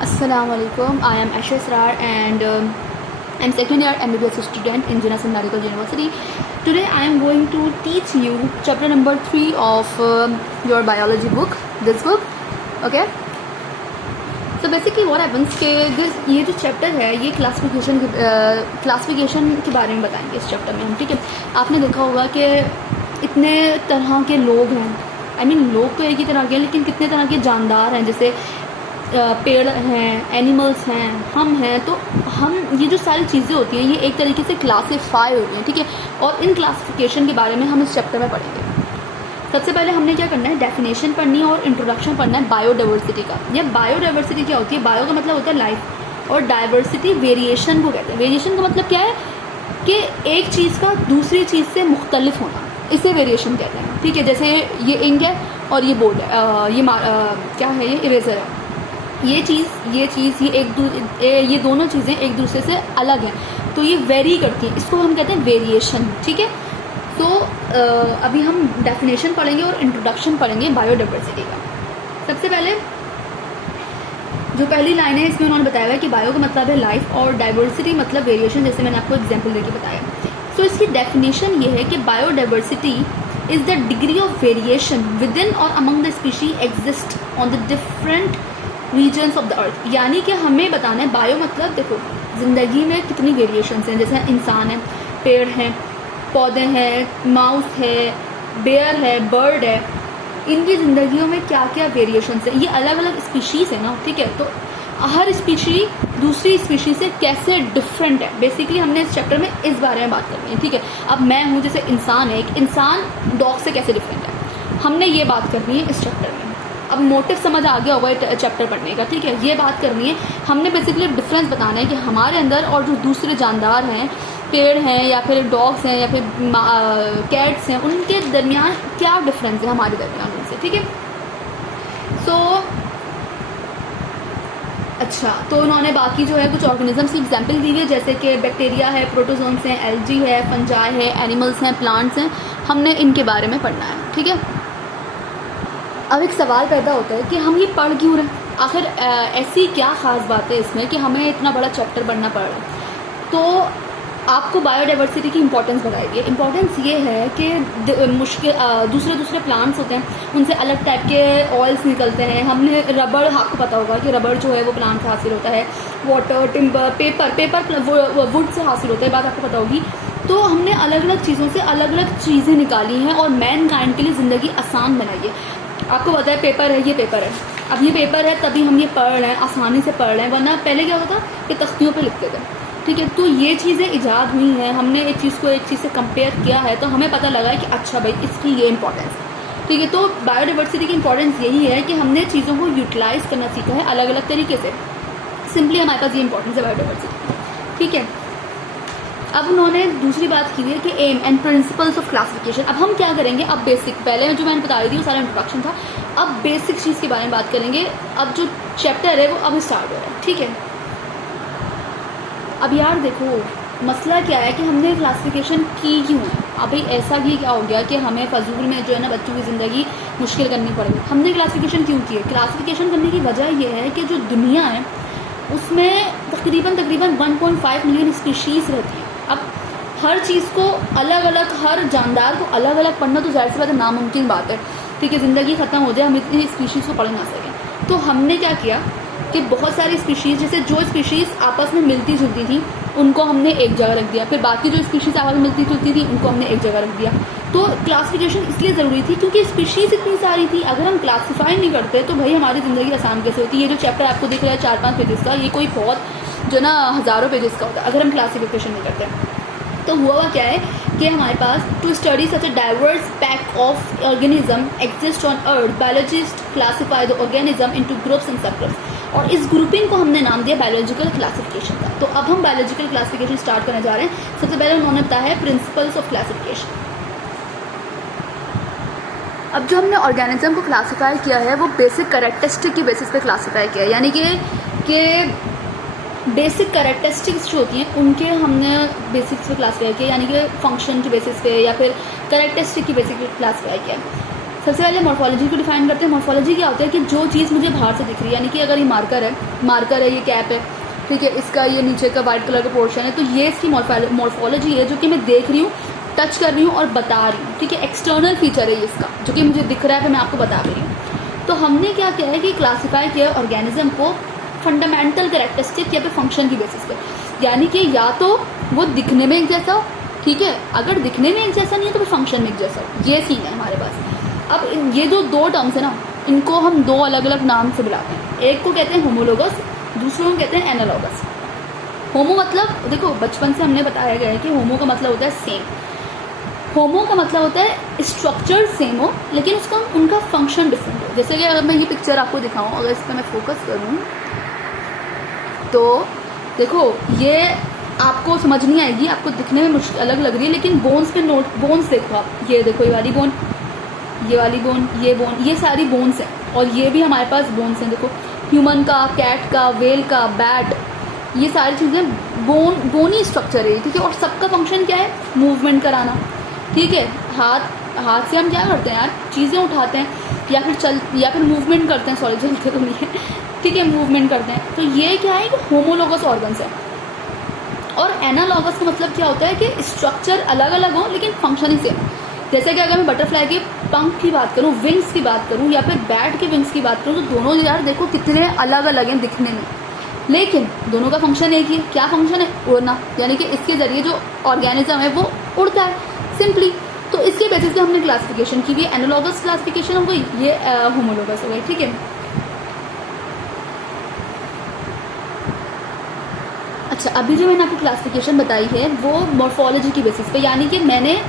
Assalamualaikum. I am Aisha Israr and I'm second year MBBS student in Jinnah Sindh Medical University. Today I am going to teach you chapter number 3 of your biology book. This book, okay? So basically what happens कि ये जो chapter है ये classification के बारे में बताएंगे इस चैप्टर में हम, ठीक है। आपने देखा होगा कि इतने तरह के लोग हैं, लोग तो एक ही तरह के हैं, लेकिन कितने तरह के जानदार हैं, जैसे पेड़ हैं, एनिमल्स हैं, हम हैं। तो हम ये जो सारी चीज़ें होती हैं ये एक तरीके से क्लासीफाई होती हैं, ठीक है। और इन क्लासिफिकेशन के बारे में हम इस चैप्टर में पढ़ेंगे। सबसे पहले हमने क्या करना है, डेफिनेशन पढ़नी है और इंट्रोडक्शन पढ़ना है बायोडाइवर्सिटी का। ये बायोडाइवर्सिटी क्या होती है? बायो का मतलब होता है लाइफ और डाइवर्सिटी वेरिएशन को कहते हैं। वेरिएशन का मतलब क्या है कि एक चीज़ का दूसरी चीज़ से मुख्तलिफ होना, इसे वेरिएशन कहते हैं, ठीक है। जैसे ये इंक है और ये बोर्ड है, क्या है, ये इरेजर है। ये दोनों चीज़ें एक दूसरे से अलग हैं, तो ये वेरी करती हैं, इसको हम कहते हैं वेरिएशन, ठीक है। तो अभी हम डेफिनेशन पढ़ेंगे और इंट्रोडक्शन पढ़ेंगे बायोडाइवर्सिटी का। सबसे पहले जो पहली लाइन है इसमें उन्होंने बताया है कि बायो का मतलब है लाइफ और डाइवर्सिटी मतलब वेरिएशन, जैसे मैंने आपको एग्जांपल देके बताया। सो इसकी डेफिनेशन ये है कि biodiversity is the degree of variation within और among the species exist on the different regions of the earth. यानी कि हमें बताना है बायो मतलब, देखो ज़िंदगी में कितनी वेरिएशंस हैं, जैसे इंसान है, पेड़ हैं, पौधे हैं, माउस है, बेयर है, बर्ड है, इनकी ज़िंदगियों में क्या क्या वेरिएशंस है। ये अलग अलग स्पीशीज़ है ना, ठीक है। तो हर स्पीशी दूसरी स्पीशी से कैसे डिफरेंट है, बेसिकली हमने इस चैप्टर में इस बारे में बात करनी है, ठीक है। अब मैं हूँ, जैसे इंसान है, एक इंसान डॉग से कैसे डिफरेंट है, हमने ये बात करनी है इस चैप्टर में। अब मोटिव समझ आ गया होगा चैप्टर पढ़ने का, ठीक है। ये बात करनी है, हमने बेसिकली डिफरेंस बताना है कि हमारे अंदर और जो दूसरे जानदार हैं, पेड़ हैं या फिर डॉग्स हैं या फिर कैट्स हैं, उनके दरमियान क्या डिफरेंस है हमारे दरमियान उनसे, ठीक है। सो अच्छा, तो उन्होंने बाकी जो है कुछ ऑर्गेनिजम्स की एग्जांपल दी हुई है, जैसे कि बैक्टीरिया है, प्रोटोजोन्स हैं, एल्गी है, फंजाई है, एनिमल्स हैं, प्लांट्स हैं। हमने इनके बारे में पढ़ना है, ठीक है। अब एक सवाल पैदा होता है कि हम ये पढ़ क्यों रहे हैं, आखिर ऐसी क्या ख़ास बात है इसमें कि हमें इतना बड़ा चैप्टर पढ़ना पड़ रहा है। तो आपको बायोडाइवर्सिटी की इंपॉर्टेंस बताई गई है। इंपॉर्टेंस ये है कि दूसरे प्लांट्स होते हैं, उनसे अलग टाइप के ऑयल्स निकलते हैं। हमने रबड़, आपको पता होगा कि रबड़ जो है वो प्लांट से हासिल होता है, water, timber, paper would say हासिल होता है, बात आपको पता होगी। तो हमने अलग अलग चीज़ों से अलग अलग चीज़ें निकाली हैं और मैन काइंड के लिए ज़िंदगी आसान बनाई है। आपको पता है पेपर है, ये पेपर है, अब ये पेपर है तभी हम ये पढ़ रहे हैं, आसानी से पढ़ रहे हैं, वरना पहले क्या होता कि तख्तियों पे लिखते थे, ठीक है। तो ये चीज़ें इजाद हुई हैं, हमने एक चीज़ को एक चीज़ से कंपेयर किया है, तो हमें पता लगा है कि अच्छा भाई इसकी ये इंपॉर्टेंस है, ठीक है। तो बायोडाइवर्सिटी की इंपॉर्टेंस यही है कि हमने चीज़ों को यूटिलाइज़ करना सीखा है अलग अलग तरीके से। सिंपली हमारे पास ये इंपॉर्टेंस है बायोडाइवर्सिटी, ठीक है। अब उन्होंने दूसरी बात की है कि aim and principles of classification. अब हम क्या करेंगे, अब बेसिक, पहले जो मैंने बता रही थी वो सारा इंट्रोडक्शन था, अब बेसिक चीज़ के बारे में बात करेंगे। अब जो चैप्टर है वो अब स्टार्ट हो रहा है, ठीक है। अब यार देखो मसला क्या है कि हमने क्लासिफिकेशन की क्यों है। अभी ऐसा भी क्या हो गया कि हमें फजूल में जो है ना बच्चों की ज़िंदगी मुश्किल करनी पड़ेगी। हमने क्लासिफिकेशन क्यों की है? क्लासिफिकेशन करने की वजह यह है कि जो दुनिया है उसमें तकरीबन 1.5 मिलियन स्पीशीज़ रहती है। अब हर चीज़ को अलग अलग, हर जानदार को अलग अलग पढ़ना तो ज़ाहिर सी बात है नामुमकिन बात है, ठीक है। ज़िंदगी ख़त्म हो जाए हम इतनी स्पीशीज़ को पढ़ ना सकें। तो हमने क्या किया कि बहुत सारी स्पीशीज़, जैसे जो स्पीशीज़ आपस में मिलती जुलती थी उनको हमने एक जगह रख दिया, फिर बाकी जो स्पीशीज़ आपस में मिलती जुलती थी उनको हमने एक जगह रख दिया। तो क्लासिफिकेशन इसलिए ज़रूरी थी क्योंकि स्पीशीज़ इतनी सारी थी, अगर हम क्लासीफाई नहीं करते तो भाई हमारी ज़िंदगी आसान कैसे होती। ये जो चैप्टर आपको दिख रहा है 4-5 पेजेस का, ये कोई बहुत जो ना हज़ारों पेजेस का होता है अगर हम क्लासिफिकेशन नहीं करते। तो हुआ क्या है कि हमारे पास to study such a diverse pack of organism exist on earth, biologist classify the organism into groups and sub groups, और इस ग्रुपिंग को हमने नाम दिया बायोलॉजिकल क्लासिफिकेशन का। तो अब हम बायोलॉजिकल क्लासिफिकेशन स्टार्ट करने जा रहे हैं। सबसे पहले उन्होंने बताया है प्रिंसिपल्स ऑफ क्लासिफिकेशन। अब जो हमने ऑर्गेनिज्म को क्लासीफाई किया है वो बेसिक कैरेक्टरिस्टिक की बेसिस पे क्लासीफाई किया है, यानी कि बेसिक कैरेक्टरिस्टिक्स जो होती हैं उनके हमने बेसिक्स पे क्लासीफाई किया, यानी कि फंक्शन की बेसिस पे या फिर कैरेक्टरिस्टिक की बेसिस पे क्लासीफाई किया। सबसे पहले मॉर्फोलॉजी को डिफाइन करते हैं। मॉर्फोलॉजी क्या होता है कि जो चीज़ मुझे बाहर से दिख रही है, यानी कि अगर ये मार्कर है, ये कैप है, ठीक है, इसका ये नीचे का वाइट कलर का पोर्शन है, तो ये इसकी मॉर्फोलॉजी है जो कि मैं देख रही हूँ, टच कर रही हूँ और बता रही हूँ, ठीक है। एक्सटर्नल फीचर है ये इसका, जो कि मुझे दिख रहा है, फिर मैं आपको बता रही हूँ। तो हमने क्या किया है कि क्लासीफाई किया ऑर्गेनिज्म को फंडामेंटल कैरेक्टरिस्टिक या फिर फंक्शन की बेसिस पे, यानी कि या तो वो दिखने में एक जैसा हो, ठीक है, अगर दिखने में एक जैसा नहीं है तो फिर फंक्शन में एक जैसा हो, ये सीन है हमारे पास। अब ये जो दो टर्म्स है ना, इनको हम दो अलग अलग नाम से बुलाते हैं। एक को कहते हैं होमोलोगस, दूसरे को कहते हैं एनालॉगस। होमो मतलब देखो बचपन से हमने बताया गया है कि होमो का मतलब होता है सेम। होमो का मतलब होता है स्ट्रक्चर सेम हो लेकिन उसका उनका फंक्शन डिफरेंट हो। जैसे कि अगर मैं ये पिक्चर आपको दिखाऊं, अगर इस पर मैं फोकस करूं तो देखो ये आपको समझ नहीं आएगी, आपको दिखने में मुश्किल अलग लग रही है, लेकिन बोन्स पे बोन्स देखो आप, ये देखो ये वाली बोन, ये वाली बोन, ये बोन, ये सारी बोन्स हैं और ये भी हमारे पास बोन्स हैं। देखो ह्यूमन का, कैट का, वेल का, बैट, ये सारी चीज़ें बोनी स्ट्रक्चर है, ठीक है। और सबका फंक्शन क्या है? मूवमेंट कराना, ठीक है। हाथ से हम क्या करते हैं यार, चीज़ें उठाते हैं या फिर मूवमेंट करते हैं, सॉरी चलते तो नहीं है, ठीक है, मूवमेंट करते हैं। तो ये क्या है कि होमोलोगस ऑर्गन्स है। और एनालॉगस का मतलब क्या होता है कि स्ट्रक्चर अलग अलग हो लेकिन फंक्शन ही सेम। जैसे कि अगर मैं बटरफ्लाई के पंख की बात करूँ, विंग्स की बात करूँ या फिर बैट के विंग्स की बात करूँ, तो दोनों यार देखो कितने अलग अलग हैं दिखने में, लेकिन दोनों का फंक्शन एक ही है। क्या फंक्शन है? उड़ना, यानी कि इसके जरिए जो ऑर्गेनिज्म है वो उड़ता है सिंपली। तो इसके बेसिस पे हमने क्लासिफिकेशन की भी, एनालॉगस क्लासिफिकेशन हो गई, ये होमोलोगस हो गई, ठीक है। अच्छा, अभी जो मैंने आपको क्लासिफिकेशन बताई है वो मॉर्फोलॉजी की बेसिस पे, यानी कि मैंने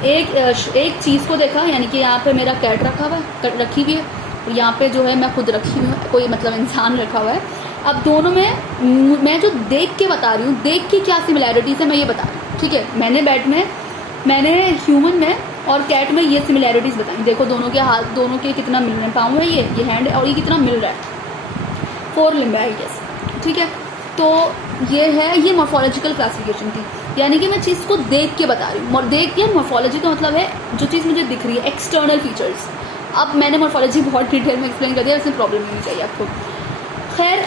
एक चीज़ को देखा, यानी कि यहाँ पे मेरा कैट रखी हुई है, यहाँ पे जो है मैं खुद रखी हुई हूँ, कोई मतलब इंसान रखा हुआ है। अब दोनों में मैं जो देख के बता रही हूँ, देख के क्या सिमिलैरिटीज़ है मैं ये बता रही हूँ, ठीक है। मैंने ह्यूमन में और कैट में ये सिमिलैरिटीज़ बताई। देखो दोनों के हाथ, दोनों के कितना मिल रहे हैं, पाँव है ये हैंड है और ये कितना मिल रहा है, 4 लिम्ब है आई गेस, ठीक है। तो ये मॉर्फोलॉजिकल क्लासिफिकेशन थी, यानी कि मैं चीज़ को देख के बता रही हूँ। देख के मॉर्फोलॉजी का मतलब है जो चीज़ मुझे दिख रही है, एक्सटर्नल फीचर्स। अब मैंने मॉर्फोलॉजी बहुत डिटेल में एक्सप्लेन कर दिया, इसमें प्रॉब्लम नहीं चाहिए आपको। खैर,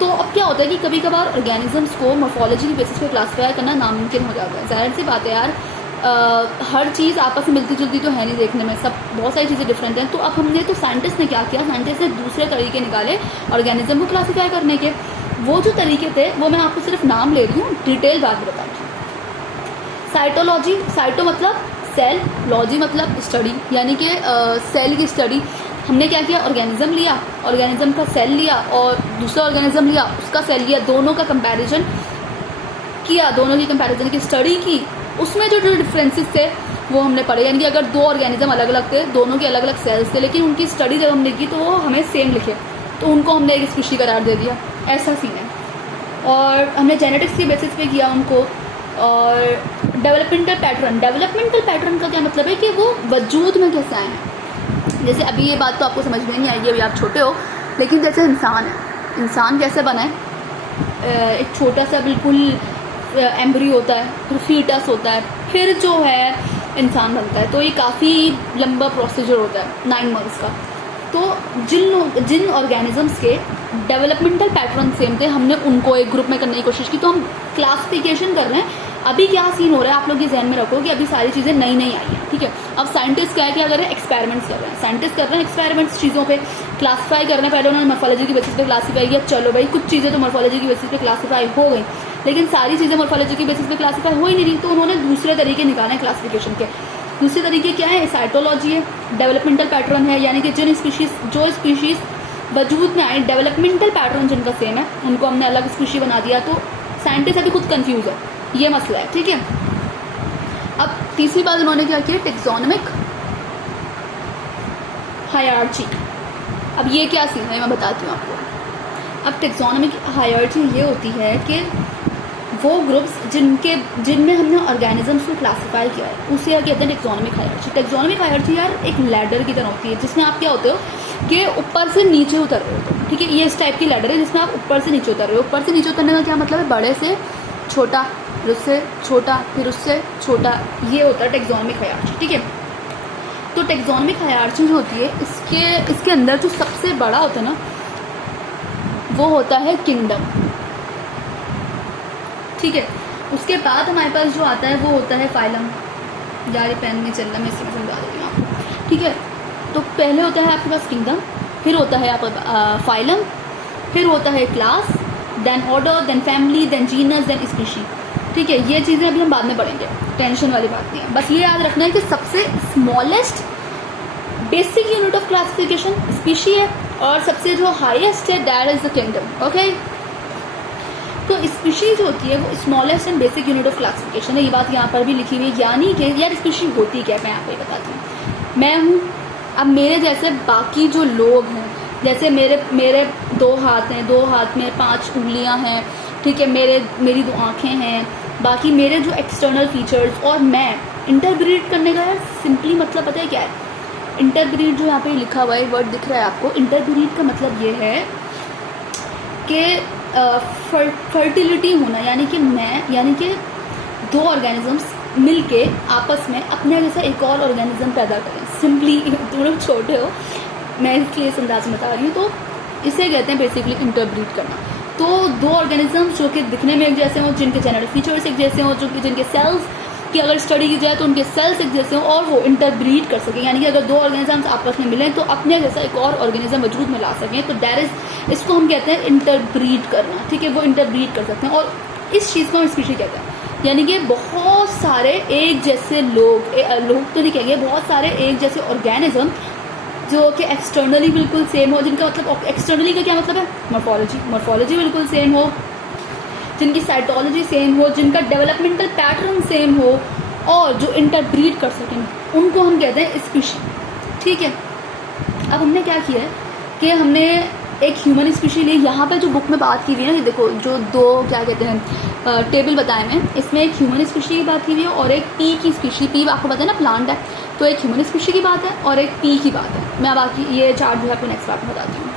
तो अब क्या होता है कि कभी कभार ऑर्गेनिजम्स को मॉर्फोलॉजी की बेसिस पे क्लासिफाई करना नामुमकिन हो जाता है। जाहिर सी बात है यार, हर चीज़ आपस में मिलती जुलती तो है नहीं देखने में, सब बहुत सारी चीज़ें डिफरेंट हैं। तो अब साइंटिस्ट ने क्या किया, साइंटिस्ट ने दूसरे तरीके निकाले ऑर्गेनिज्म को क्लासीफाई करने के। वो जो तरीके थे वो मैं आपको सिर्फ नाम ले रही हूँ, डिटेल बाद में बताऊँगी। साइटोलॉजी, साइटो मतलब सेल, लॉजी मतलब स्टडी, यानी कि सेल की स्टडी। हमने क्या किया, ऑर्गेनिज्म लिया, ऑर्गेनिज्म का सेल लिया और दूसरा ऑर्गेनिज्म लिया, उसका सेल लिया, दोनों का कंपैरिजन किया, दोनों की कंपैरिजन की स्टडी की। उसमें जो डिफरेंसेस थे वो हमने पढ़े, यानी कि अगर दो ऑर्गेनिज्म अलग अलग थे, दोनों के अलग अलग सेल्स थे, लेकिन उनकी स्टडी जब हमने की तो वो हमें सेम लिखे, तो उनको हमने एक स्पीशी करार दे दिया, ऐसा सीन है। और हमने जेनेटिक्स की बेसिस पे किया उनको। और डेवलपमेंटल पैटर्न का क्या मतलब है कि वो वजूद में कैसे आए हैं। जैसे अभी ये बात तो आपको समझ में नहीं आएगी, अभी आप छोटे हो, लेकिन जैसे इंसान है, इंसान कैसे बना है, एक छोटा सा बिल्कुल एम्ब्री होता है, फिर फीटस होता है, फिर जो है इंसान बनता है। तो ये काफ़ी लंबा प्रोसीजर होता है, 9 मंथ्स का। तो जिन ऑर्गेनिजम्स के डेवलपमेंटल पैटर्न सेम थे, हमने उनको एक ग्रुप में करने की कोशिश की। तो हम क्लासिफिकेशन कर रहे हैं। अभी क्या सीन हो रहा है आप लोग ये ध्यान में रखो कि अभी सारी चीज़ें नई नई आई हैं, ठीक है। अब साइंटिस्ट क्या है, क्या कर रहे हैं, एक्सपेरिमेंट्स कर रहे हैं। साइंटिस्ट कर रहे हैं एक्सपेरिमेंट्स चीज़ों पे, क्लासीफाई करने। पहले उन्होंने मॉर्फोलॉजी की बेसिस पे क्लासीफाई किया, चलो भाई कुछ चीज़ें तो मॉर्फोलॉजी की बेसिस पे क्लासीफाई हो गई, लेकिन सारी चीज़ें मॉर्फोलॉजी की बेसिस पे क्लासीफाई हो ही नहीं रही। तो उन्होंने दूसरे तरीके निकाले क्लासिफिकेशन के। दूसरे तरीके क्या है, साइटोलॉजी है, डेवलपमेंटल पैटर्न है, यानी कि जो स्पीशीज़ वजूद में आए, डेवलपमेंटल पैटर्न जिनका सेम है, उनको हमने अलग स्पीशी बना दिया। तो साइंटिस्ट अभी खुद कंफ्यूज है, ये मसला है, ठीक है। अब तीसरी बात उन्होंने क्या किया, टेक्सोनोमिक हायरार्ची। अब ये क्या सीन है मैं बताती हूँ आपको। अब टेक्सोनोमिक हायरार्ची ये होती है कि वो ग्रुप्स जिनमें हमने ऑर्गेनिजम्स को क्लासीफाई किया है, उसे कहते हैं टेक्सोनोमिक हायरार्ची। टेक्सोनोमिक हायरार्ची यार एक लैडर की तरह होती है, जिसमें आप क्या होते हो कि ऊपर से नीचे उतर रहे हो, ठीक है। ये इस टाइप की लैडर है जिसमें आप ऊपर से नीचे उतर रहे हो। ऊपर से नीचे उतरने का क्या मतलब है, बड़े से छोटा, फिर उससे छोटा, फिर उससे छोटा, ये होता है टेक्सोनोमिक हायरार्ची, ठीक है। तो तो टेक्सोनोमिक हायरार्ची जो होती है इसके अंदर जो सबसे बड़ा होता है ना वो होता है किंगडम, ठीक है। उसके बाद हमारे पास जो आता है वो होता है फाइलम। यार ये पेन में चल रहा है, मैं इसी में समझा देती हूँ आपको, ठीक है। तो पहले होता है आपके पास किंगडम, फिर होता है आपका फाइलम, फिर होता है class, then order, then family, then genus, then species, ठीक है। ये चीज़ें अभी हम बाद में पढ़ेंगे, टेंशन वाली बात नहीं है। बस ये याद रखना है कि सबसे smallest basic unit of classification species है और सबसे जो हाईएस्ट है that is the kingdom, okay. तो स्पीशी जो होती है वो smallest and basic unit of classification है। ये बात यहाँ पर भी लिखी हुई है, यानी कि यार स्पीशी होती क्या है, मैं यहाँ पे बताती हूँ। मैं हूँ, अब मेरे जैसे बाकी जो लोग हैं, जैसे मेरे 2 हाथ हैं, 2 हाथ में 5 उंगलियाँ हैं, ठीक है, मेरी 2 आँखें हैं, बाकी मेरे जो एक्सटर्नल फीचर्स, और मैं इंटरब्रीड करने का यार सिंपली मतलब पता है क्या है? इंटरब्रीड जो यहाँ पे लिखा हुआ है वर्ड दिख रहा है आपको, इंटरब्रीड का मतलब ये है कि फर्टिलिटी होना, यानी कि 2 ऑर्गेनिजम्स मिलके आपस में अपने जैसा एक और ऑर्गेनिज्म पैदा करें। सिंपली तुम लोग छोटे हो, मैं इसलिए इस अंदाज में बता रही हूँ। तो इसे कहते हैं बेसिकली इंटरब्रीड करना। तो 2 ऑर्गेनिजम्स जो कि दिखने में एक जैसे हों, जिनके जेनेटिक फीचर्स एक जैसे हों, जिनके सेल्स की अगर स्टडी की जाए तो उनके सेल्स एक जैसे हों और वो इंटरब्रीड कर सकें, यानी कि अगर 2 ऑर्गेनिजम्स आपस में मिलें तो अपने जैसा एक और ऑर्गेनिज्म वजूद में ला सकें, तो दैट इज, इसको हम कहते हैं इंटरब्रीड करना, ठीक है। वो इंटरब्रीड कर सकते हैं और इस चीज़ को हम स्पीशी कहते हैं। यानी कि बहुत सारे एक जैसे लोग तो नहीं कहेंगे, बहुत सारे एक जैसे ऑर्गेनिज्म जो कि एक्सटर्नली बिल्कुल सेम हो, जिनका मतलब एक्सटर्नली का क्या मतलब है? मॉर्फोलॉजी बिल्कुल सेम हो, जिनकी साइटोलॉजी सेम हो, जिनका डेवलपमेंटल पैटर्न सेम हो और जो इंटरब्रीड कर सकें, उनको हम कहते हैं स्पीशी, ठीक है। अब हमने क्या किया है कि हमने एक ह्यूमन स्पीशी ली। यहाँ पे जो बुक में बात की हुई है ना, देखो जो 2 क्या कहते हैं टेबल बताए मैं, इसमें एक ह्यूमन स्पीशी की बात की हुई है और एक पी की स्पीशी। पी आपको पता है ना प्लांट है, तो एक ह्यूमन स्पीशी की बात है और एक पी की बात है। मैं बाकी ये चार्ट जो है आपको नेक्स्ट पार्ट में बताती हूँ।